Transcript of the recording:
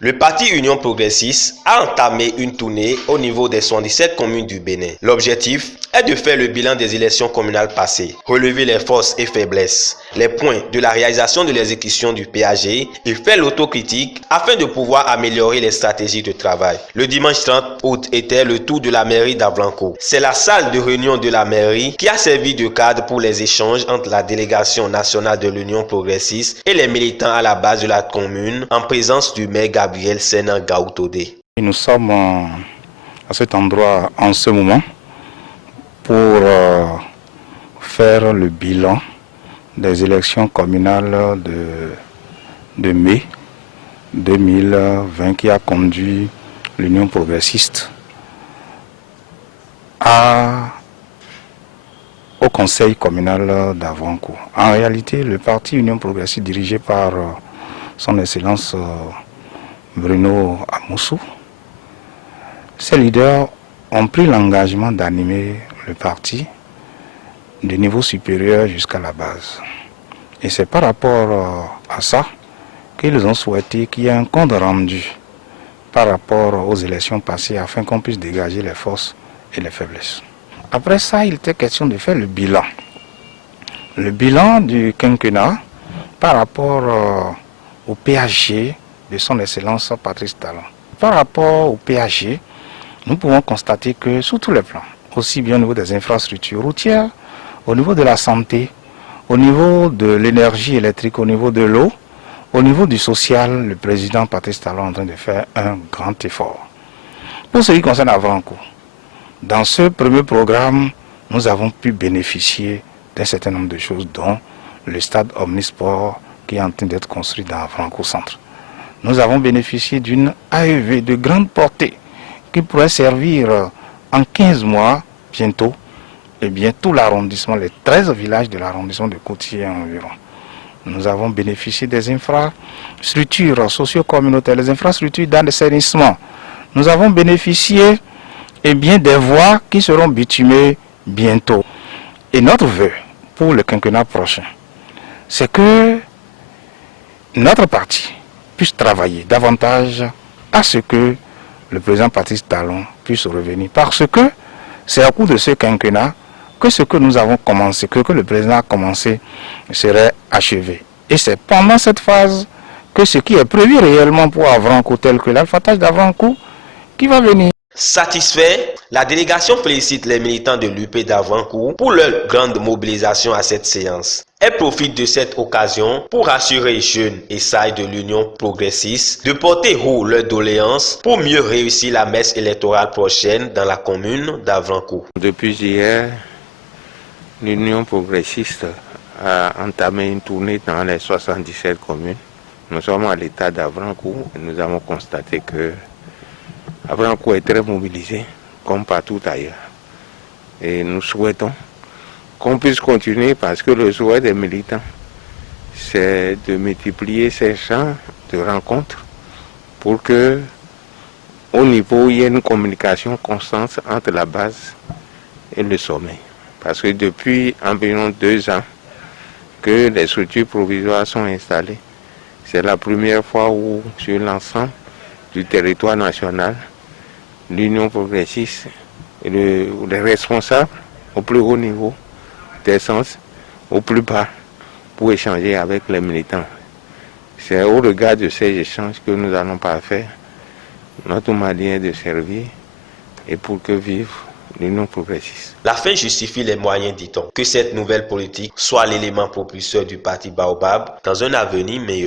Le parti Union Progressiste a entamé une tournée au niveau des 77 communes du Bénin. L'objectif est de faire le bilan des élections communales passées, relever les forces et faiblesses, les points de la réalisation de l'exécution du PAG et faire l'autocritique afin de pouvoir améliorer les stratégies de travail. Le dimanche 30 août était le tour de la mairie d'Avrancourt. C'est la salle de réunion de la mairie qui a servi de cadre pour les échanges entre la délégation nationale de l'Union Progressiste et les militants à la base de la commune en présence du maire Gabriel Sénan Gaoutodé. Nous sommes à cet endroit en ce moment pour faire le bilan des élections communales de mai 2020 qui a conduit l'Union Progressiste au conseil communal d'Avrancourt. En réalité, le parti Union Progressiste dirigé par son Excellence Bruno Amoussou, ces leaders ont pris l'engagement d'animer le parti du niveau supérieur jusqu'à la base. Et c'est par rapport à ça qu'ils ont souhaité qu'il y ait un compte rendu par rapport aux élections passées afin qu'on puisse dégager les forces et les faiblesses. Après ça, il était question de faire le bilan. Le bilan du quinquennat par rapport au PAG de son Excellence Patrice Talon. Par rapport au PAG, nous pouvons constater que sur tous les plans, aussi bien au niveau des infrastructures routières, au niveau de la santé, au niveau de l'énergie électrique, au niveau de l'eau, au niveau du social, le président Patrice Talon est en train de faire un grand effort. Pour ce qui concerne Avrancourt, dans ce premier programme, nous avons pu bénéficier d'un certain nombre de choses, dont le stade Omnisport qui est en train d'être construit dans Avrancourt Centre. Nous avons bénéficié d'une AEV de grande portée qui pourrait servir en 15 mois, bientôt, et bien tout l'arrondissement, les 13 villages de l'arrondissement de Coutier et environ. Nous avons bénéficié des infrastructures socio-communautaires, les infrastructures d'assainissement. Nous avons bénéficié bien, des voies qui seront bitumées bientôt. Et notre vœu pour le quinquennat prochain, c'est que notre parti puisse travailler davantage à ce que le président Patrice Talon puisse revenir. Parce que c'est à coup de ce quinquennat que ce que nous avons commencé, que le président a commencé, serait achevé. Et c'est pendant cette phase que ce qui est prévu réellement pour Avrancourt, tel que l'alphatage d'Avrancourt, qui va venir. Satisfait, la délégation félicite les militants de l'UP d'Avrancourt pour leur grande mobilisation à cette séance. Elle profite de cette occasion pour rassurer les jeunes et sailles de l'Union Progressiste de porter haut leurs doléances pour mieux réussir la messe électorale prochaine dans la commune d'Avrancourt. Depuis hier, l'Union Progressiste a entamé une tournée dans les 77 communes. Nous sommes à l'état d'Avrancourt et nous avons constaté que Avrancourt est très mobilisé, comme partout ailleurs. Et nous souhaitons qu'on puisse continuer parce que le souhait des militants, c'est de multiplier ces champs de rencontres pour que, au niveau, il y ait une communication constante entre la base et le sommet. Parce que depuis environ 2 ans que les structures provisoires sont installées, c'est la première fois où, sur l'ensemble du territoire national, l'Union Progressiste et les responsables au plus haut niveau, des sens au plus bas, pour échanger avec les militants. C'est au regard de ces échanges que nous allons pas faire notre manière de servir et pour que vive l'Union Progressiste. La fin justifie les moyens, dit-on. Que cette nouvelle politique soit l'élément propulseur du parti Baobab dans un avenir meilleur.